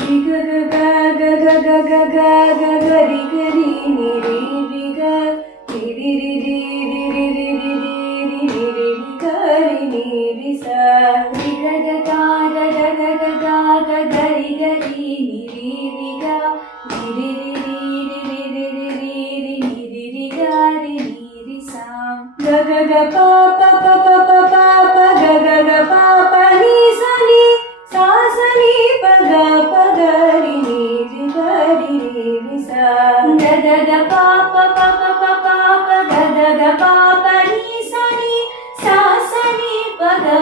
ri ga ga ga ga ga ga ga ga ga ga ri ga ri ni ri ga ri ri ri ri ri ri ri ri ri ri ri ri ga ri ni ri sa ri ga ga ga ga ga ga ga ga ga ga ri ni ri ga ri ri ri ri ri ri ri ri ri ri ri ga ri ni ri sa ga ga ga pa pa pa pa pa pa pa ga ga ga pa pa ni sa ni sa sa ni pa ga pa ga ri ni ri ga ri ni ri sa ga ga ga pa pa pa pa pa pa pa ga ga ga pa pa ni sa sa ni pa ga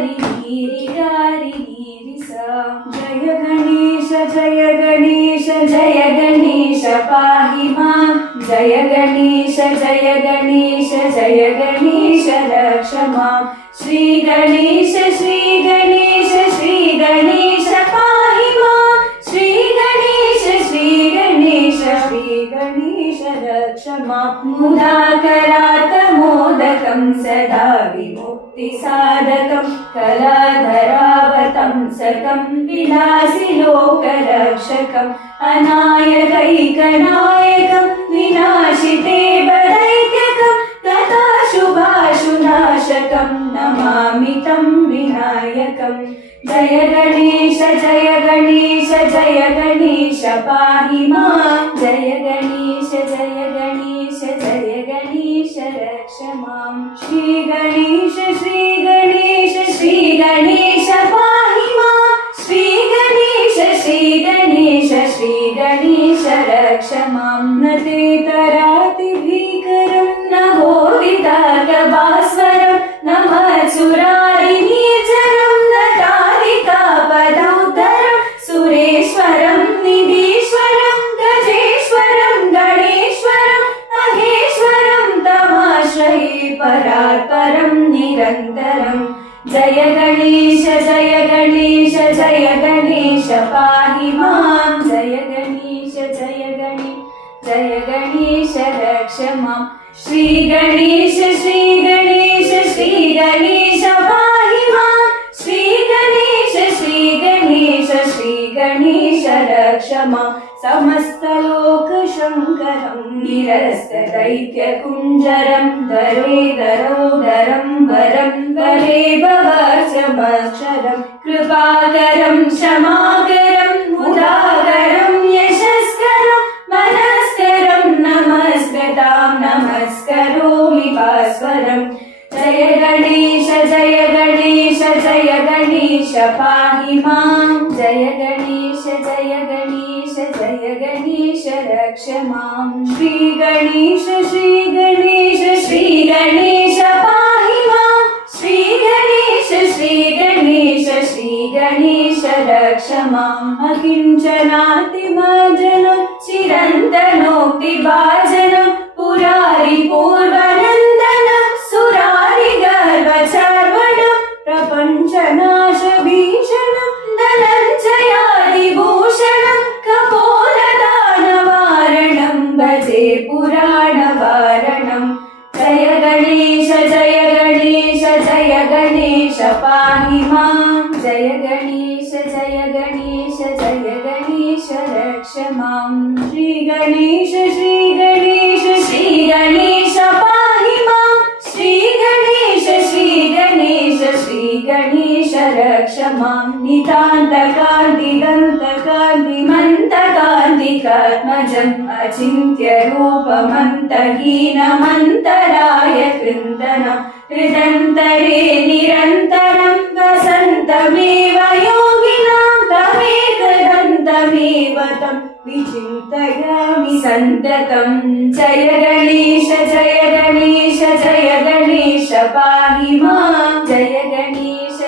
ri ni ri ga ri ni ri sa jaya ganesha jaya ganesha pahi mam jaya ganesha raksha mam shri ganesha pahi mam shri ganesha raksha mam mudakarat modakam sada vimukti sadakam kaladharavatam sakam vilasi lokarakshakam अनायकैकनायकं विनाशिते वदैत्यकं तथा शुभाशुनाशकं नमामि तं विनायकं जय गणेश पाहि मां जय गणेश रक्ष मां श्री गणेश पाहि मां श्री गणेश रक्ष मां न ते तराति भीकरं न होरिताकभास्वरं न मत्सुरारि निर्जरं न कालिकापदौत्तरं सुरेश्वरं निधीश्वरं गजेश्वरं गणेश्वरं महेश्वरं तमाश्रये परात्परं निरन्तरं जय गणेश पाहि मां जय गणेश रक्ष मां श्री गणेश पाहि मां श्री गणेश रक्ष मां समस्तलोकशङ्करं निरस्तदैत्यकुञ्जरं दरोदरं वरं वरे भवचमक्षरं कृपाकरं क्षमाकरं मुदाकरं यशस्करं मनस्करं नमस्कृतां नमस्करोमि भास्वरं जय गणेश पाहि मां जय गणेश रक्ष मां श्री गणेश पाहि मां श्री गणेश रक्ष मां अकिञ्चनातिमज्जनं चिरन्तनोक्तिभाजनं पुरारि पूर्वनन्दनं सुरारि गर्वचार्वणं प्रपञ्चनाशभीषणं धनञ्जयादिभूषणं कपोलदानवारणं भजे पुराणवारणं जय गणेश पाहि मां जय गणेश रक्ष मां श्री गणेश पाहि मां श्री गणेश रक्ष मां नितान्तकान्तिदन्तकान्तिमन्तकान्तिकात्मजम् अचिन्त्यरूपमन्तहीनमन्तराय कृन्दनं हृदन्तरे निरन्तरं वसन्तमेव योगिनां तमेकदन्तमेव तं विचिन्तयामि सन्ततं जय गणेश पाहि मां जय गणेश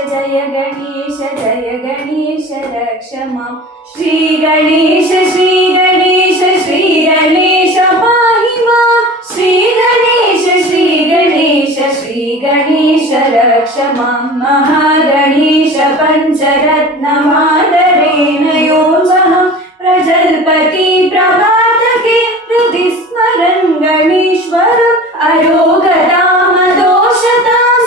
रक्ष मां श्री गणेश पाहि मां श्री गणेश रक्ष मां महागणेश पञ्चरत्नमादरेण योजहं प्रजल्पति प्रभातके हृदि स्मरन् गणेश्वरम् अरोगतामदोषतां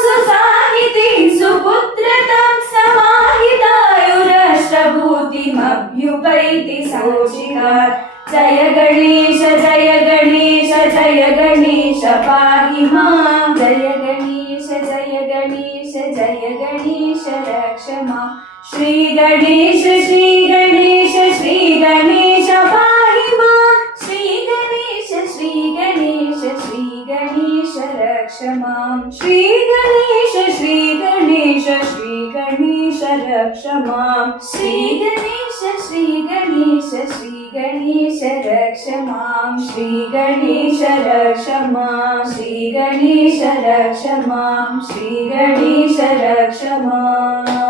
सुसाहितीं सुपुत्रतां समाहितायुरष्टभूतिमप् गणेश श्री गणेश पाहि मां श्री गणेश रक्ष मां श्री गणेश रक्ष मां श्री गणेश रक्ष मां श्री गणेश रक्ष मां श्री गणेश रक्ष मां श्री गणेश रक्ष मां